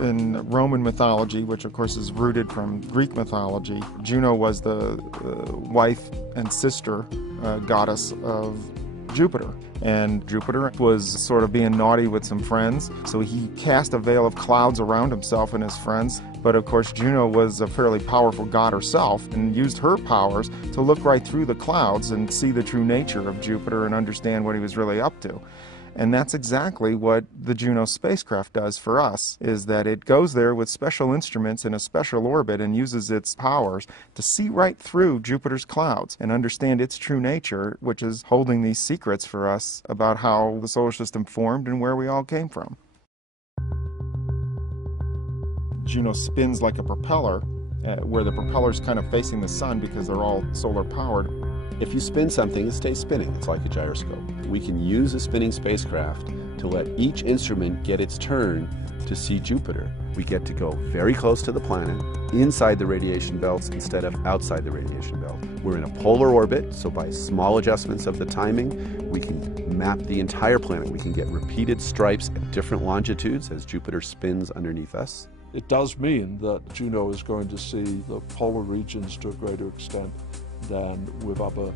In Roman mythology, which of course is rooted from Greek mythology, Juno was the wife and sister goddess of Jupiter. And Jupiter was sort of being naughty with some friends, so he cast a veil of clouds around himself and his friends. But of course, Juno was a fairly powerful god herself and used her powers to look right through the clouds and see the true nature of Jupiter and understand what he was really up to. And that's exactly what the Juno spacecraft does for us, is that it goes there with special instruments in a special orbit and uses its powers to see right through Jupiter's clouds and understand its true nature, which is holding these secrets for us about how the solar system formed and where we all came from. Juno spins like a propeller, where the propeller's kind of facing the sun because they're all solar powered. If you spin something, it stays spinning. It's like a gyroscope. We can use a spinning spacecraft to let each instrument get its turn to see Jupiter. We get to go very close to the planet, inside the radiation belts instead of outside the radiation belt. We're in a polar orbit, so by small adjustments of the timing, we can map the entire planet. We can get repeated stripes at different longitudes as Jupiter spins underneath us. It does mean that Juno is going to see the polar regions to a greater extent than with other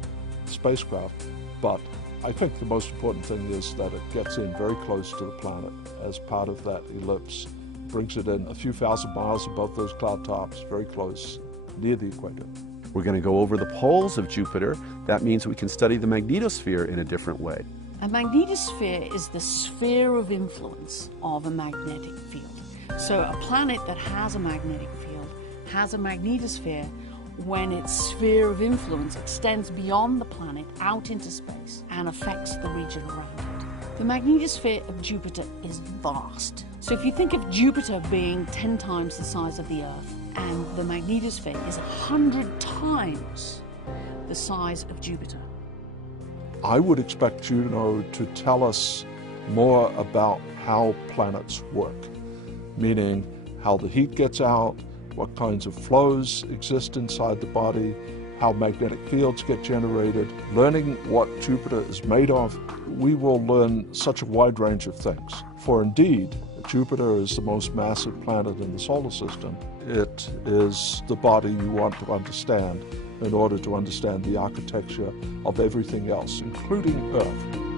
spacecraft, but I think the most important thing is that it gets in very close to the planet as part of that ellipse, brings it in a few thousand miles above those cloud tops, very close, near the equator. We're going to go over the poles of Jupiter. That means we can study the magnetosphere in a different way. A magnetosphere is the sphere of influence of a magnetic field. So a planet that has a magnetic field has a magnetosphere when its sphere of influence extends beyond the planet out into space and affects the region around it. The magnetosphere of Jupiter is vast. So if you think of Jupiter being 10 times the size of the Earth, and the magnetosphere is 100 times the size of Jupiter. I would expect Juno to tell us more about how planets work, meaning how the heat gets out, what kinds of flows exist inside the body, how magnetic fields get generated. Learning what Jupiter is made of, we will learn such a wide range of things. For indeed, Jupiter is the most massive planet in the solar system. It is the body you want to understand in order to understand the architecture of everything else, including Earth.